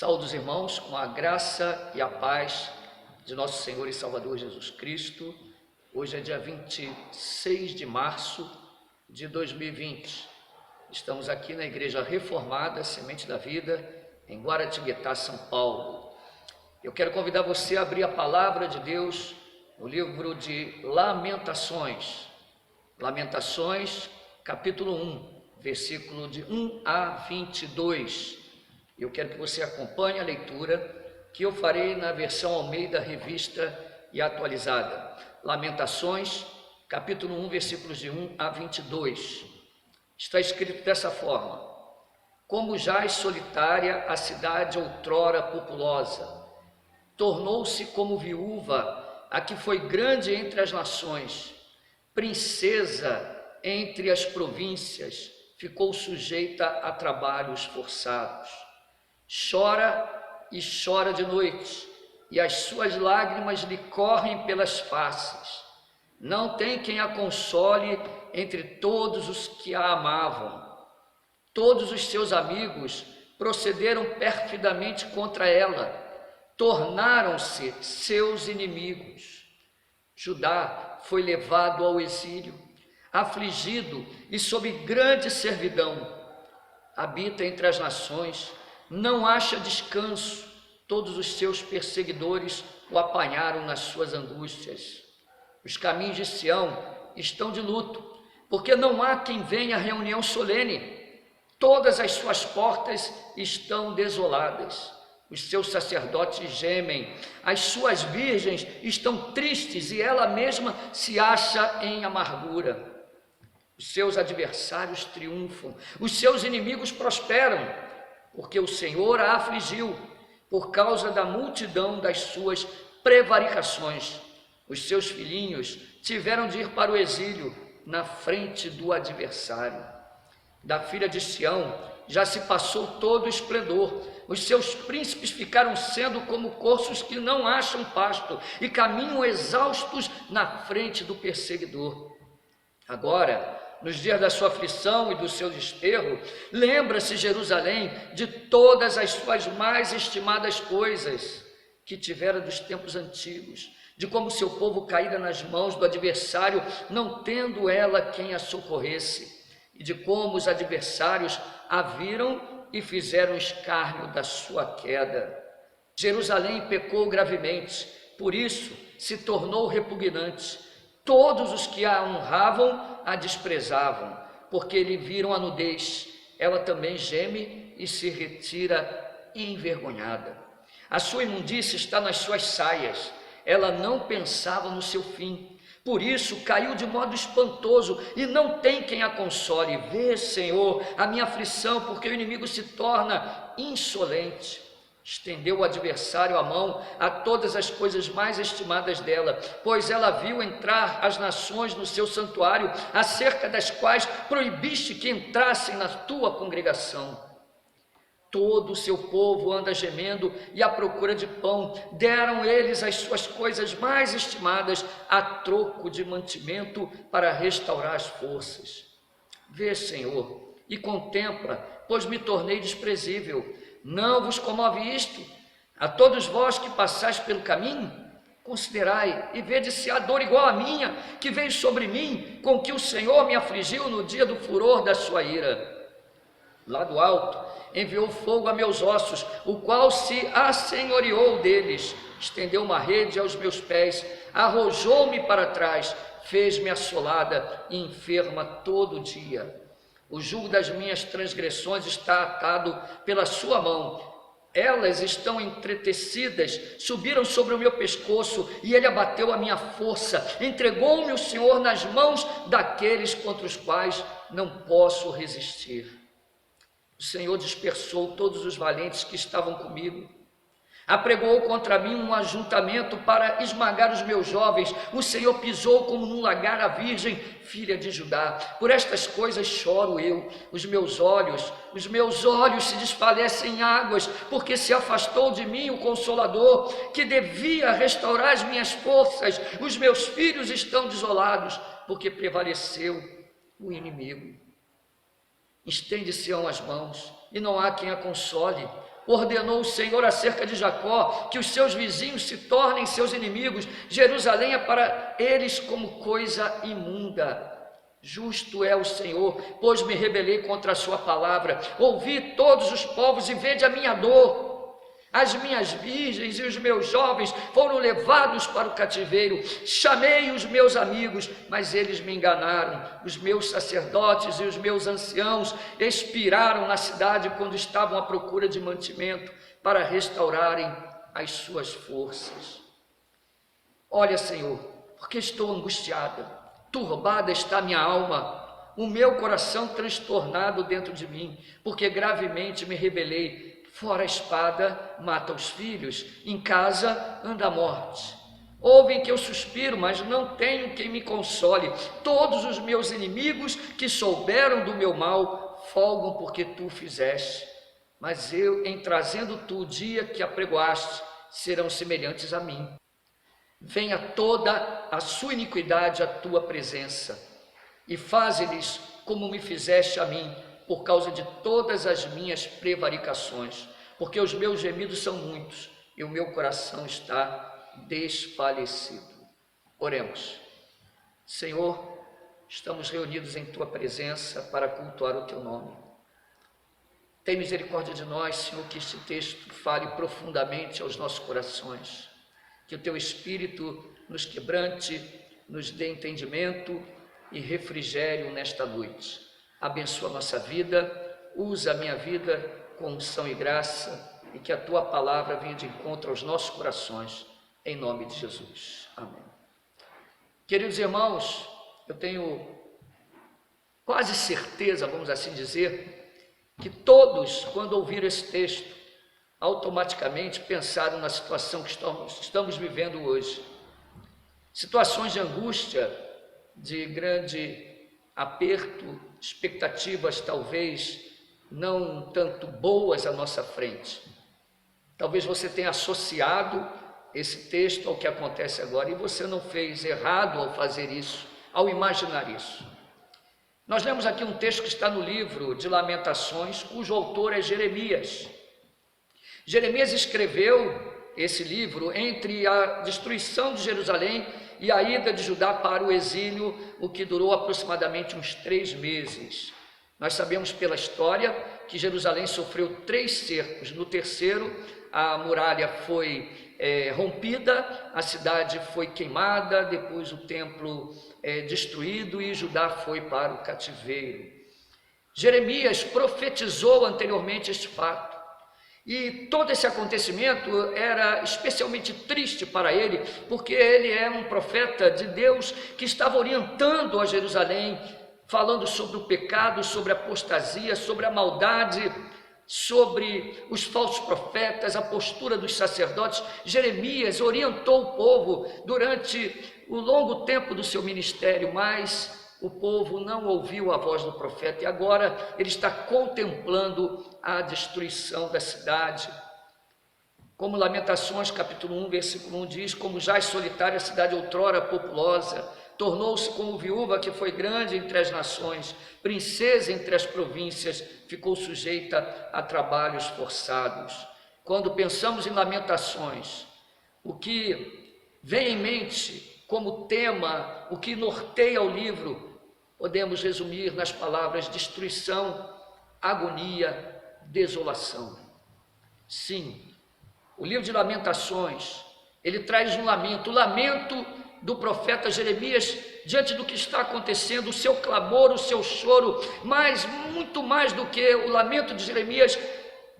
Saúdo os irmãos com a graça e a paz de nosso Senhor e Salvador Jesus Cristo. Hoje é dia 26 de março de 2020. Estamos aqui na Igreja Reformada, Semente da Vida, em Guaratinguetá, São Paulo. Eu quero convidar você a abrir a palavra de Deus no livro de Lamentações. Lamentações, capítulo 1, versículo de 1 a 22. Eu quero que você acompanhe a leitura que eu farei na versão Almeida, revista e atualizada. Lamentações, capítulo 1, versículos de 1 a 22. Está escrito dessa forma: como jaz solitária a cidade outrora populosa, tornou-se como viúva a que foi grande entre as nações, princesa entre as províncias, ficou sujeita a trabalhos forçados. Chora e chora de noite, e as suas lágrimas lhe correm pelas faces. Não tem quem a console entre todos os que a amavam. Todos os seus amigos procederam perfidamente contra ela, tornaram-se seus inimigos. Judá foi levado ao exílio, afligido e sob grande servidão. Habita entre as nações, não acha descanso, todos os seus perseguidores o apanharam nas suas angústias. Os caminhos de Sião estão de luto, porque não há quem venha à reunião solene. Todas as suas portas estão desoladas, os seus sacerdotes gemem, as suas virgens estão tristes e ela mesma se acha em amargura. Os seus adversários triunfam, os seus inimigos prosperam, porque o Senhor a afligiu por causa da multidão das suas prevaricações. Os seus filhinhos tiveram de ir para o exílio na frente do adversário. Da filha de Sião já se passou todo o esplendor. Os seus príncipes ficaram sendo como corços que não acham pasto e caminham exaustos na frente do perseguidor. Agora, nos dias da sua aflição e do seu desterro, lembra-se Jerusalém de todas as suas mais estimadas coisas que tivera dos tempos antigos, de como seu povo caíra nas mãos do adversário, não tendo ela quem a socorresse, e de como os adversários a viram e fizeram escárnio da sua queda. Jerusalém pecou gravemente, por isso se tornou repugnante. Todos os que a honravam a desprezavam, porque lhe viram a nudez. Ela também geme e se retira envergonhada. A sua imundícia está nas suas saias. Ela não pensava no seu fim. Por isso caiu de modo espantoso e não tem quem a console. Vê, Senhor, a minha aflição, porque o inimigo se torna insolente. Estendeu o adversário a mão a todas as coisas mais estimadas dela, pois ela viu entrar as nações no seu santuário, acerca das quais proibiste que entrassem na tua congregação. Todo o seu povo anda gemendo e à procura de pão. Deram eles as suas coisas mais estimadas a troco de mantimento para restaurar as forças. Vê, Senhor, e contempla, pois me tornei desprezível. Não vos comove isto? A todos vós que passais pelo caminho, considerai e vede se há dor igual à minha, que veio sobre mim, com que o Senhor me afligiu no dia do furor da sua ira. Lá do alto enviou fogo a meus ossos, o qual se assenhoreou deles, estendeu uma rede aos meus pés, arrojou-me para trás, fez-me assolada e enferma todo dia. O jugo das minhas transgressões está atado pela sua mão. Elas estão entretecidas, subiram sobre o meu pescoço e ele abateu a minha força. Entregou-me o Senhor nas mãos daqueles contra os quais não posso resistir. O Senhor dispersou todos os valentes que estavam comigo. Apregou contra mim um ajuntamento para esmagar os meus jovens. O Senhor pisou como num lagar a virgem, filha de Judá. Por estas coisas choro eu, os meus olhos se desfalecem em águas, porque se afastou de mim o Consolador, que devia restaurar as minhas forças. Os meus filhos estão desolados, porque prevaleceu o inimigo. Estende Sião as mãos, e não há quem a console. Ordenou o Senhor acerca de Jacó que os seus vizinhos se tornem seus inimigos. Jerusalém é para eles como coisa imunda. Justo é o Senhor, pois me rebelei contra a sua palavra. Ouvi todos os povos e vede a minha dor. As minhas virgens e os meus jovens foram levados para o cativeiro. Chamei os meus amigos, mas eles me enganaram. Os meus sacerdotes e os meus anciãos expiraram na cidade quando estavam à procura de mantimento para restaurarem as suas forças. Olha, Senhor, porque estou angustiada, turbada está minha alma, o meu coração transtornado dentro de mim, porque gravemente me rebelei. Fora a espada mata os filhos, em casa anda a morte. Ouvem que eu suspiro, mas não tenho quem me console. Todos os meus inimigos que souberam do meu mal folgam porque tu fizeste. Mas eu, em trazendo tu o dia que apregoaste, serão semelhantes a mim. Venha toda a sua iniquidade à tua presença e faze-lhes como me fizeste a mim, por causa de todas as minhas prevaricações, porque os meus gemidos são muitos e o meu coração está desfalecido. Oremos. Senhor, estamos reunidos em tua presença para cultuar o teu nome. Tem misericórdia de nós, Senhor, que este texto fale profundamente aos nossos corações, que o teu Espírito nos quebrante, nos dê entendimento e refrigério nesta noite. Abençoa a nossa vida, usa a minha vida com unção e graça, e que a tua palavra venha de encontro aos nossos corações, em nome de Jesus. Amém. Queridos irmãos, eu tenho quase certeza, vamos assim dizer, que todos, quando ouviram esse texto, automaticamente pensaram na situação que estamos vivendo hoje. Situações de angústia, de grande aperto, expectativas talvez não tanto boas à nossa frente. Talvez você tenha associado esse texto ao que acontece agora e você não fez errado ao fazer isso, ao imaginar isso. Nós lemos aqui um texto que está no livro de Lamentações, cujo autor é Jeremias. Jeremias escreveu esse livro entre a destruição de Jerusalém e a ida de Judá para o exílio, o que durou aproximadamente uns 3 meses. Nós sabemos pela história que Jerusalém sofreu 3 cercos. No terceiro, a muralha foi rompida, a cidade foi queimada, depois o templo destruído e Judá foi para o cativeiro. Jeremias profetizou anteriormente este fato. E todo esse acontecimento era especialmente triste para ele, porque ele é um profeta de Deus que estava orientando a Jerusalém, falando sobre o pecado, sobre a apostasia, sobre a maldade, sobre os falsos profetas, a postura dos sacerdotes. Jeremias orientou o povo durante o longo tempo do seu ministério, mas o povo não ouviu a voz do profeta e agora ele está contemplando a destruição da cidade. Como Lamentações capítulo 1, versículo 1 diz: como jaz solitária a cidade outrora populosa, tornou-se como viúva que foi grande entre as nações, princesa entre as províncias, ficou sujeita a trabalhos forçados. Quando pensamos em Lamentações, o que vem em mente como tema, o que norteia o livro, podemos resumir nas palavras destruição, agonia, desolação. Sim, o livro de Lamentações, ele traz um lamento, o lamento do profeta Jeremias diante do que está acontecendo, o seu clamor, o seu choro, mas muito mais do que o lamento de Jeremias,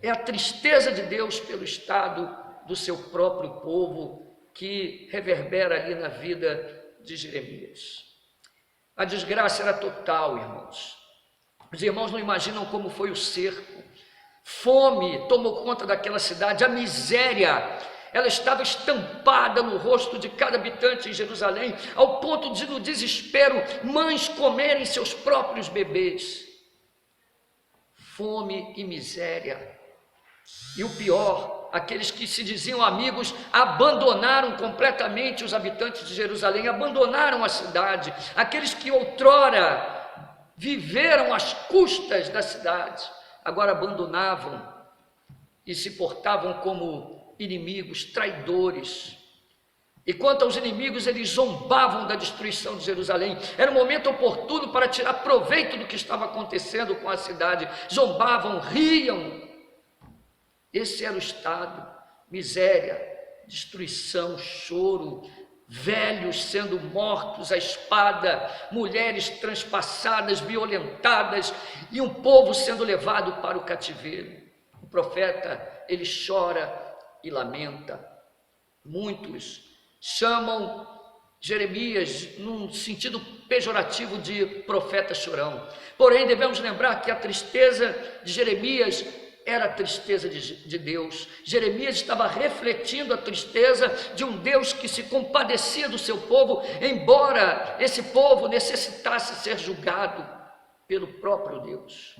é a tristeza de Deus pelo estado do seu próprio povo, que reverbera ali na vida de Jeremias. A desgraça era total, irmãos. Os irmãos não imaginam como foi o cerco. Fome tomou conta daquela cidade, a miséria, ela estava estampada no rosto de cada habitante em Jerusalém, ao ponto de, no desespero, mães comerem seus próprios bebês. Fome e miséria. E o pior, aqueles que se diziam amigos abandonaram completamente os habitantes de Jerusalém, abandonaram a cidade. Aqueles que outrora viveram às custas da cidade, agora abandonavam e se portavam como inimigos, traidores. E quanto aos inimigos, eles zombavam da destruição de Jerusalém. Era um momento oportuno para tirar proveito do que estava acontecendo com a cidade. Zombavam, riam. Esse era o estado: miséria, destruição, choro, velhos sendo mortos à espada, mulheres transpassadas, violentadas, e um povo sendo levado para o cativeiro. O profeta, ele chora e lamenta. Muitos chamam Jeremias num sentido pejorativo de profeta chorão. Porém, devemos lembrar que a tristeza de Jeremias era a tristeza de Deus. Jeremias estava refletindo a tristeza de um Deus que se compadecia do seu povo, embora esse povo necessitasse ser julgado pelo próprio Deus.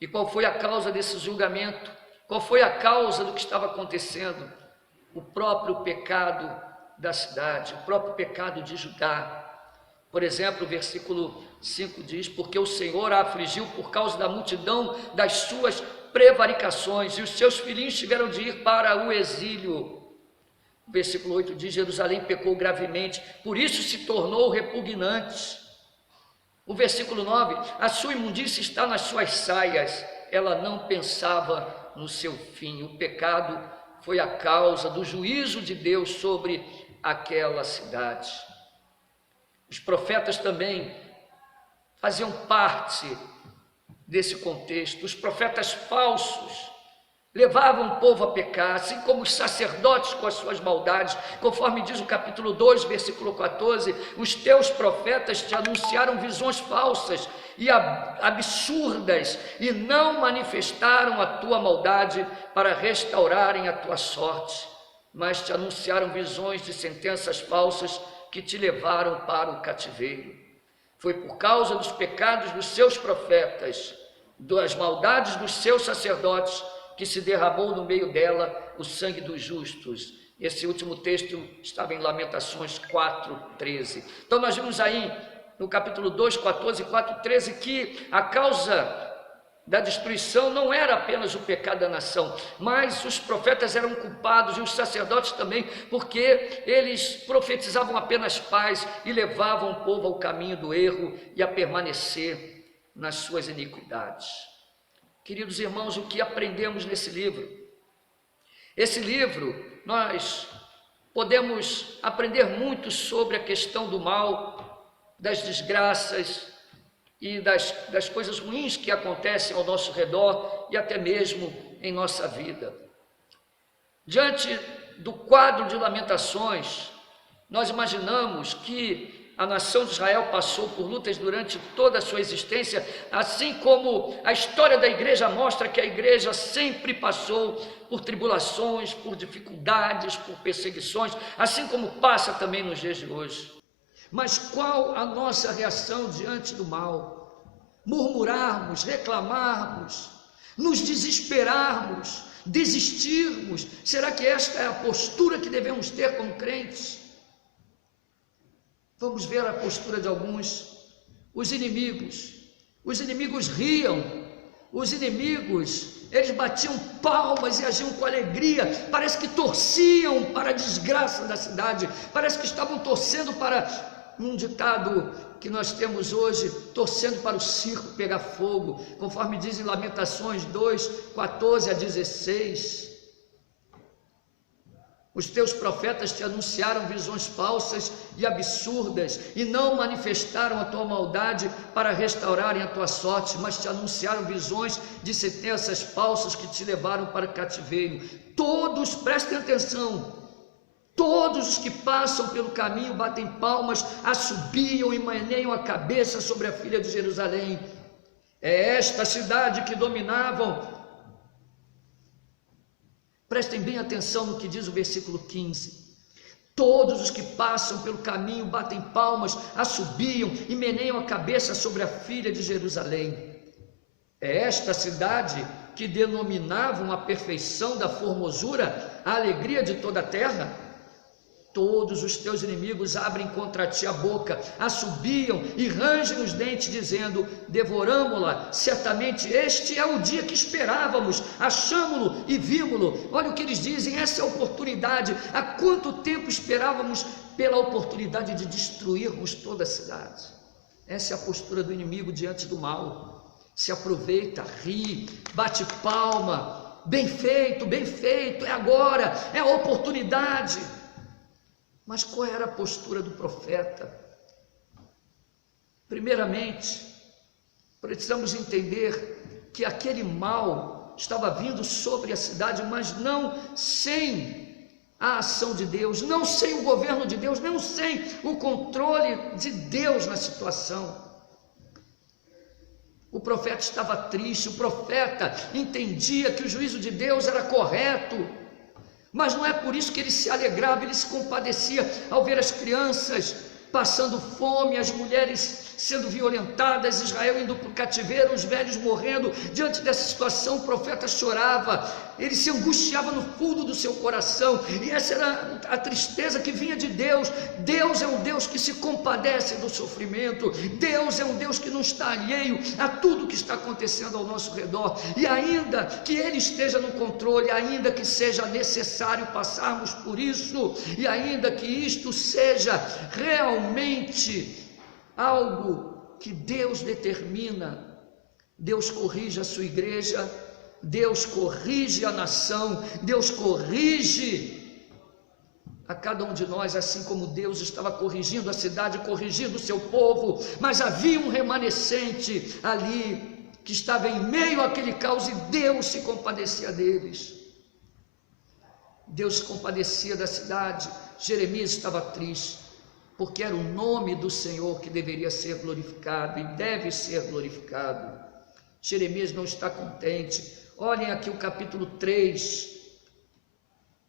E qual foi a causa desse julgamento? Qual foi a causa do que estava acontecendo? O próprio pecado da cidade, o próprio pecado de Judá. Por exemplo, o versículo 5 diz: porque o Senhor a afligiu por causa da multidão das suas prevaricações, e os seus filhinhos tiveram de ir para o exílio. O versículo 8 diz: Jerusalém pecou gravemente, por isso se tornou repugnante. O versículo 9: a sua imundícia está nas suas saias, ela não pensava no seu fim. O pecado foi a causa do juízo de Deus sobre aquela cidade. Os profetas também faziam parte desse contexto. Os profetas falsos levavam o povo a pecar, assim como os sacerdotes com as suas maldades. Conforme diz o capítulo 2, versículo 14, os teus profetas te anunciaram visões falsas e absurdas, e não manifestaram a tua maldade para restaurarem a tua sorte, mas te anunciaram visões de sentenças falsas que te levaram para o cativeiro. Foi por causa dos pecados dos seus profetas, das maldades dos seus sacerdotes, que se derramou no meio dela o sangue dos justos. Esse último texto estava em Lamentações 4:13. Então nós vimos aí no capítulo 2, 14 e 4:13 que a causa da destruição não era apenas o pecado da nação, mas os profetas eram culpados, e os sacerdotes também, porque eles profetizavam apenas paz e levavam o povo ao caminho do erro e a permanecer nas suas iniquidades. Queridos irmãos, o que aprendemos nesse livro? Esse livro, nós podemos aprender muito sobre a questão do mal, das desgraças e das coisas ruins que acontecem ao nosso redor e até mesmo em nossa vida. Diante do quadro de Lamentações, nós imaginamos que a nação de Israel passou por lutas durante toda a sua existência, assim como a história da igreja mostra que a igreja sempre passou por tribulações, por dificuldades, por perseguições, assim como passa também nos dias de hoje. Mas qual a nossa reação diante do mal? Murmurarmos, reclamarmos, nos desesperarmos, desistirmos? Será que esta é a postura que devemos ter como crentes? Vamos ver a postura de alguns. Os inimigos riam, os inimigos, eles batiam palmas e agiam com alegria, parece que torciam para a desgraça da cidade, parece que estavam torcendo para, um ditado que nós temos hoje, torcendo para o circo pegar fogo, conforme diz em Lamentações 2, 14 a 16. Os teus profetas te anunciaram visões falsas e absurdas, e não manifestaram a tua maldade para restaurarem a tua sorte, mas te anunciaram visões de sentenças falsas que te levaram para o cativeiro. Todos, prestem atenção, todos os que passam pelo caminho batem palmas, assobiam e maneiam a cabeça sobre a filha de Jerusalém. É esta cidade que dominavam. Prestem bem atenção no que diz o versículo 15. Todos os que passam pelo caminho batem palmas, assobiam e meneiam a cabeça sobre a filha de Jerusalém. É esta cidade que denominavam a perfeição da formosura, a alegria de toda a terra. Todos os teus inimigos abrem contra ti a boca, assobiam e rangem os dentes, dizendo: devoramo-la, certamente este é o dia que esperávamos, achamo-lo e vimo-lo. Olha o que eles dizem, essa é a oportunidade. Há quanto tempo esperávamos pela oportunidade de destruirmos toda a cidade? Essa é a postura do inimigo diante do mal. Se aproveita, ri, bate palma, bem feito, é agora, é a oportunidade. Mas qual era a postura do profeta? Primeiramente, precisamos entender que aquele mal estava vindo sobre a cidade, mas não sem a ação de Deus, não sem o governo de Deus, não sem o controle de Deus na situação. O profeta estava triste, o profeta entendia que o juízo de Deus era correto, mas não é por isso que ele se alegrava, ele se compadecia ao ver as crianças passando fome, as mulheres sendo violentadas, Israel indo para o cativeiro, os velhos morrendo. Diante dessa situação, o profeta chorava, ele se angustiava no fundo do seu coração, e essa era a tristeza que vinha de Deus. Deus é um Deus que se compadece do sofrimento, Deus é um Deus que não está alheio a tudo que está acontecendo ao nosso redor, e ainda que Ele esteja no controle, ainda que seja necessário passarmos por isso, e ainda que isto seja realmente algo que Deus determina, Deus corrige a sua igreja, Deus corrige a nação, Deus corrige a cada um de nós, assim como Deus estava corrigindo a cidade, corrigindo o seu povo, mas havia um remanescente ali, que estava em meio àquele caos, e Deus se compadecia deles, Deus se compadecia da cidade. Jeremias estava triste, porque era o nome do Senhor que deveria ser glorificado e deve ser glorificado. Jeremias não está contente. Olhem aqui o capítulo 3,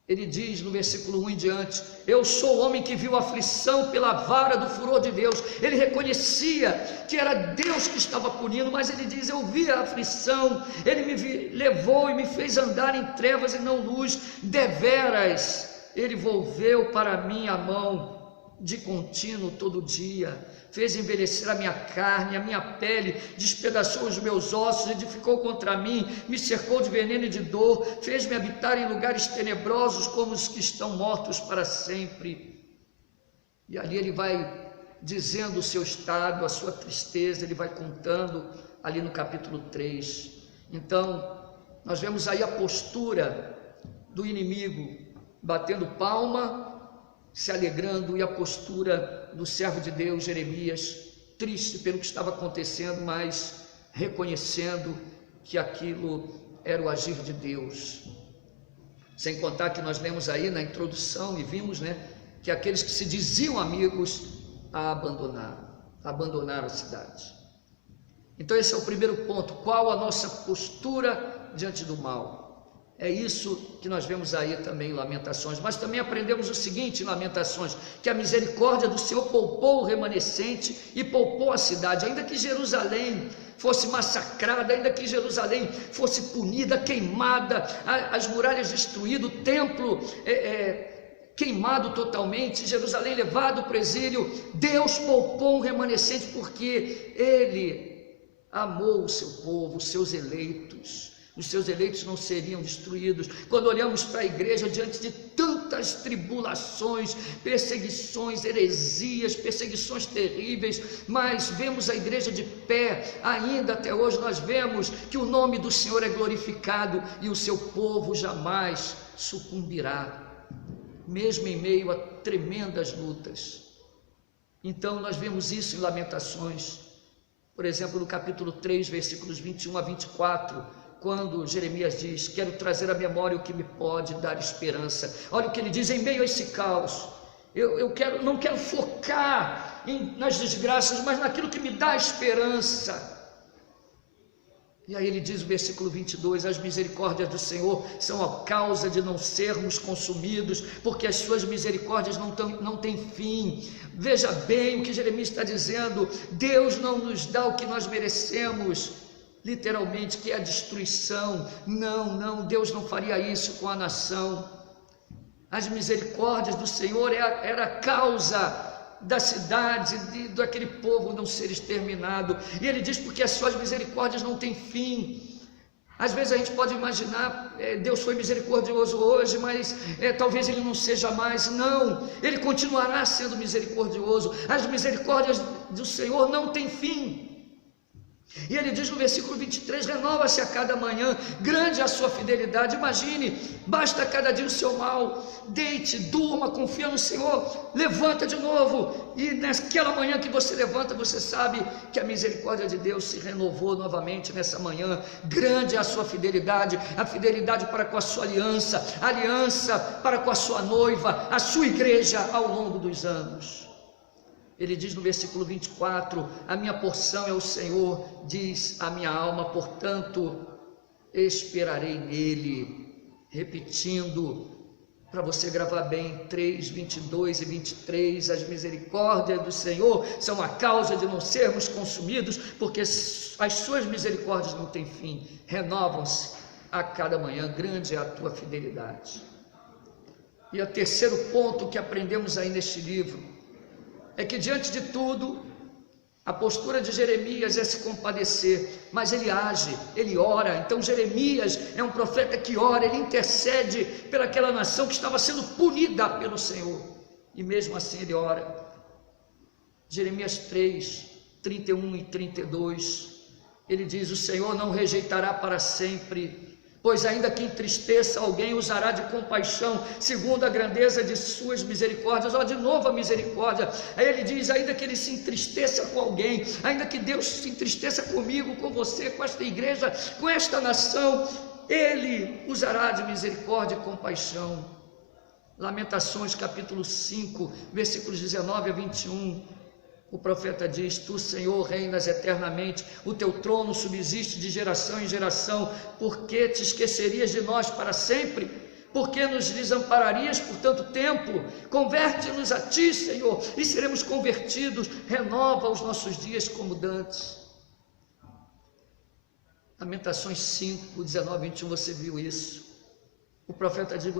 ele diz no versículo 1 em diante: eu sou o homem que viu a aflição pela vara do furor de Deus. Ele reconhecia que era Deus que estava punindo, mas ele diz: eu vi a aflição, ele me levou e me fez andar em trevas e não luz, deveras ele volveu para mim a mão de contínuo todo dia, fez envelhecer a minha carne, a minha pele, despedaçou os meus ossos, edificou contra mim, me cercou de veneno e de dor, fez-me habitar em lugares tenebrosos como os que estão mortos para sempre. E ali ele vai dizendo o seu estado, a sua tristeza, ele vai contando ali no capítulo 3. Então, nós vemos aí a postura do inimigo, batendo palma, se alegrando, e a postura do servo de Deus, Jeremias, triste pelo que estava acontecendo, mas reconhecendo que aquilo era o agir de Deus. Sem contar que nós lemos aí na introdução e vimos, que aqueles que se diziam amigos a abandonaram a cidade. Então esse é o primeiro ponto. Qual a nossa postura diante do mal? É isso que nós vemos aí também em Lamentações, mas também aprendemos o seguinte em Lamentações, que a misericórdia do Senhor poupou o remanescente e poupou a cidade. Ainda que Jerusalém fosse massacrada, ainda que Jerusalém fosse punida, queimada, as muralhas destruídas, o templo queimado totalmente, Jerusalém levado para o exílio, Deus poupou um remanescente, porque Ele amou o seu povo, os seus eleitos. Os seus eleitos não seriam destruídos. Quando olhamos para a igreja diante de tantas tribulações, perseguições, heresias, perseguições terríveis, mas vemos a igreja de pé, ainda até hoje nós vemos que o nome do Senhor é glorificado e o seu povo jamais sucumbirá, mesmo em meio a tremendas lutas. Então nós vemos isso em Lamentações, por exemplo, no capítulo 3, versículos 21 a 24, quando Jeremias diz: quero trazer à memória o que me pode dar esperança. Olha o que ele diz: em meio a esse caos, eu não quero focar nas desgraças, mas naquilo que me dá esperança. E aí ele diz o versículo 22, as misericórdias do Senhor são a causa de não sermos consumidos, porque as suas misericórdias não têm fim. Veja bem o que Jeremias está dizendo: Deus não nos dá o que nós merecemos, literalmente, que é a destruição. Não, Deus não faria isso com a nação. As misericórdias do Senhor era a causa da cidade, daquele povo não ser exterminado. E ele diz, porque as suas misericórdias não têm fim. Às vezes a gente pode imaginar, Deus foi misericordioso hoje, mas talvez Ele não seja mais. Não, Ele continuará sendo misericordioso. As misericórdias do Senhor não têm fim. E ele diz no versículo 23, renova-se a cada manhã, grande é a sua fidelidade. Imagine, basta cada dia o seu mal, deite, durma, confia no Senhor, levanta de novo, e naquela manhã que você levanta, você sabe que a misericórdia de Deus se renovou novamente nessa manhã. Grande é a sua fidelidade, a fidelidade para com a sua aliança, a aliança para com a sua noiva, a sua igreja ao longo dos anos. Ele diz no versículo 24, a minha porção é o Senhor, diz a minha alma, portanto esperarei nele. Repetindo, para você gravar bem, 3, 22 e 23, as misericórdias do Senhor são a causa de não sermos consumidos, porque as suas misericórdias não têm fim, renovam-se a cada manhã, grande é a tua fidelidade. E o terceiro ponto que aprendemos aí neste livro, é que diante de tudo, a postura de Jeremias é se compadecer, mas ele age, ele ora. Então Jeremias é um profeta que ora, ele intercede pelaquela nação que estava sendo punida pelo Senhor, e mesmo assim ele ora. Jeremias 3, 31 e 32, ele diz, o Senhor não rejeitará para sempre, pois ainda que entristeça alguém, usará de compaixão, segundo a grandeza de suas misericórdias. Olha de novo a misericórdia. Aí ele diz, ainda que ele se entristeça com alguém, ainda que Deus se entristeça comigo, com você, com esta igreja, com esta nação, ele usará de misericórdia e compaixão. Lamentações capítulo 5, versículos 19 a 21, o profeta diz, tu, Senhor, reinas eternamente, o teu trono subsiste de geração em geração. Por que te esquecerias de nós para sempre? Por que nos desampararias por tanto tempo? Converte-nos a ti, Senhor, e seremos convertidos. Renova os nossos dias como dantes. Lamentações 5, 19 e 21, você viu isso. O profeta diz,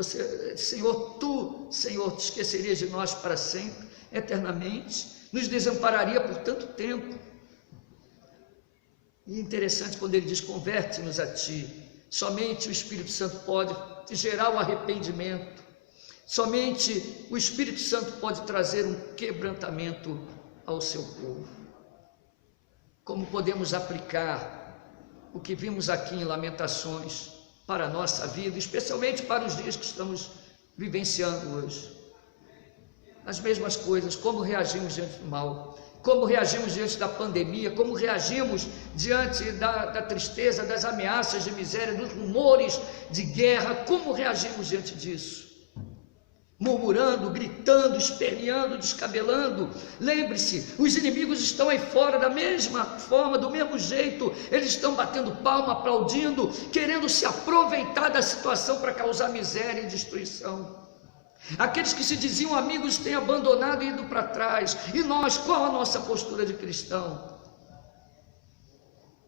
Senhor, tu, Senhor, te esquecerias de nós para sempre, eternamente, nos desampararia por tanto tempo. E é interessante quando ele diz, converte-nos a ti. Somente o Espírito Santo pode gerar o arrependimento, somente o Espírito Santo pode trazer um quebrantamento ao seu povo. Como podemos aplicar o que vimos aqui em Lamentações para a nossa vida, especialmente para os dias que estamos vivenciando hoje? As mesmas coisas, como reagimos diante do mal, como reagimos diante da pandemia, como reagimos diante da tristeza, das ameaças de miséria, dos rumores de guerra, como reagimos diante disso? Murmurando, gritando, esperneando, descabelando. Lembre-se, os inimigos estão aí fora da mesma forma, do mesmo jeito, eles estão batendo palma, aplaudindo, querendo se aproveitar da situação para causar miséria e destruição. Aqueles que se diziam amigos têm abandonado e ido para trás. E nós, qual a nossa postura de cristão?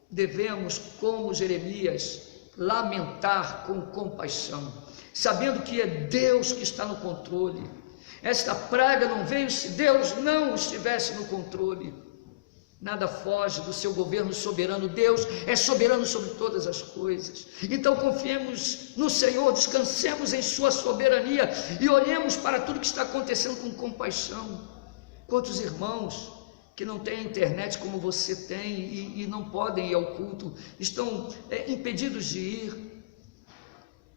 Devemos, como Jeremias, lamentar com compaixão, sabendo que é Deus que está no controle. Esta praga não veio se Deus não estivesse no controle. Nada foge do seu governo soberano. Deus é soberano sobre todas as coisas. Então confiemos no Senhor, descansemos em sua soberania e olhemos para tudo que está acontecendo com compaixão. Quantos irmãos que não têm internet como você tem e não podem ir ao culto, estão impedidos de ir?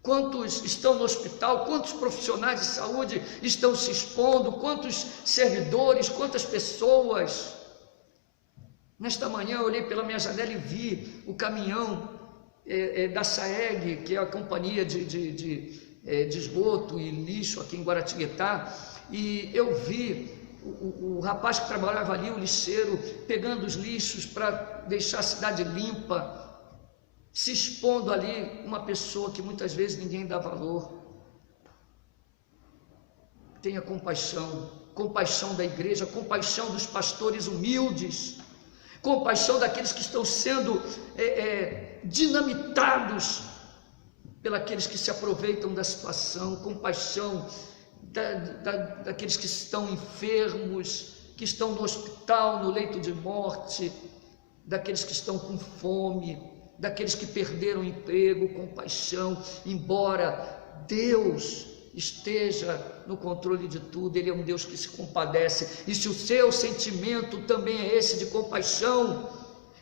Quantos estão no hospital? Quantos profissionais de saúde estão se expondo? Quantos servidores? Quantas pessoas? Nesta manhã eu olhei pela minha janela e vi o caminhão da SAEG, que é a companhia de esgoto e lixo aqui em Guaratinguetá, e eu vi o rapaz que trabalhava ali, o lixeiro, pegando os lixos para deixar a cidade limpa, se expondo ali, uma pessoa que muitas vezes ninguém dá valor. Tenha compaixão, compaixão da igreja, compaixão dos pastores humildes, compaixão daqueles que estão sendo dinamitados pelos que se aproveitam da situação, compaixão daqueles que estão enfermos, que estão no hospital, no leito de morte, daqueles que estão com fome, daqueles que perderam o emprego, compaixão, embora Deus esteja no controle de tudo, Ele é um Deus que se compadece, e se o seu sentimento também é esse de compaixão,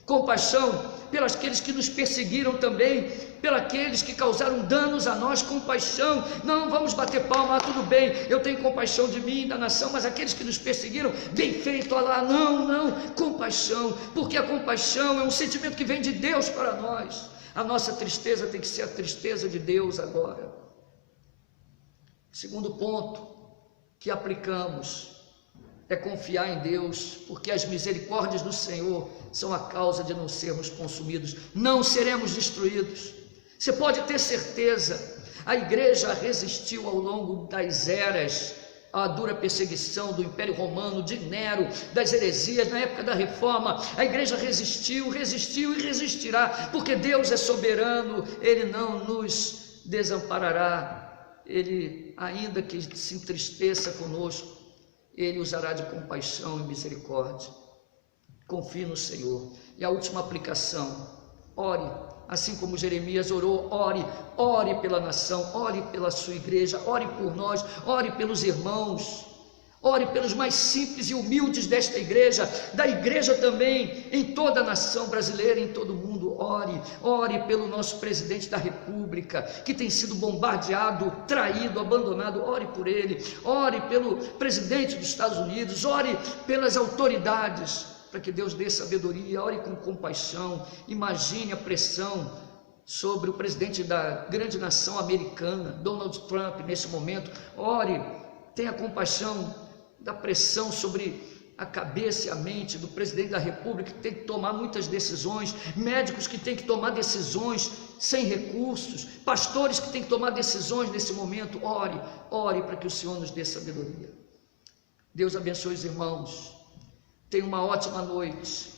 compaixão pelos aqueles que nos perseguiram também, pelos aqueles que causaram danos a nós, compaixão, não vamos bater palma, tudo bem, eu tenho compaixão de mim, da nação, mas aqueles que nos perseguiram, bem feito, olha lá, não, compaixão, porque a compaixão é um sentimento que vem de Deus para nós, a nossa tristeza tem que ser a tristeza de Deus agora. Segundo ponto que aplicamos é confiar em Deus, porque as misericórdias do Senhor são a causa de não sermos consumidos, não seremos destruídos. Você pode ter certeza, a igreja resistiu ao longo das eras à dura perseguição do Império Romano, de Nero, das heresias, na época da Reforma, a igreja resistiu e resistirá, porque Deus é soberano, Ele não nos desamparará, Ele, ainda que se entristeça conosco, Ele usará de compaixão e misericórdia. Confie no Senhor. E a última aplicação, ore, assim como Jeremias orou, ore pela nação, ore pela sua igreja, ore por nós, ore pelos irmãos, ore pelos mais simples e humildes desta igreja, da igreja também, em toda a nação brasileira, em todo o mundo, ore pelo nosso presidente da república, que tem sido bombardeado, traído, abandonado, ore por ele, ore pelo presidente dos Estados Unidos, ore pelas autoridades, para que Deus dê sabedoria, ore com compaixão, imagine a pressão sobre o presidente da grande nação americana, Donald Trump, nesse momento, ore, tenha compaixão da pressão sobre a cabeça e a mente do presidente da república, que tem que tomar muitas decisões, médicos que têm que tomar decisões sem recursos, pastores que têm que tomar decisões nesse momento, ore para que o Senhor nos dê sabedoria. Deus abençoe os irmãos, tenha uma ótima noite,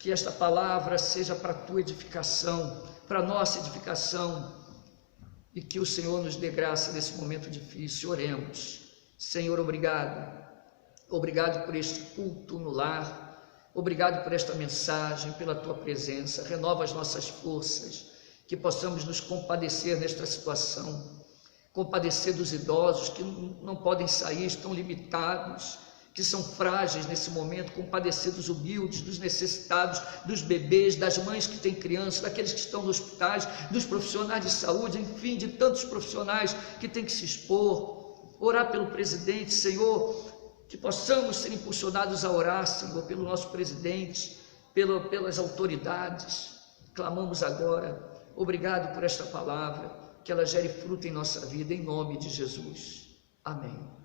que esta palavra seja para a tua edificação, para a nossa edificação, e que o Senhor nos dê graça nesse momento difícil. Oremos. Senhor, obrigado por este culto no lar, obrigado por esta mensagem, pela tua presença, renova as nossas forças, que possamos nos compadecer nesta situação, compadecer dos idosos que não podem sair, estão limitados, que são frágeis nesse momento, compadecer dos humildes, dos necessitados, dos bebês, das mães que têm crianças, daqueles que estão nos hospitais, dos profissionais de saúde, enfim, de tantos profissionais que têm que se expor, orar pelo presidente, Senhor, que possamos ser impulsionados a orar, Senhor, pelo nosso presidente, pelas autoridades. Clamamos agora, obrigado por esta palavra, que ela gere fruto em nossa vida, em nome de Jesus. Amém.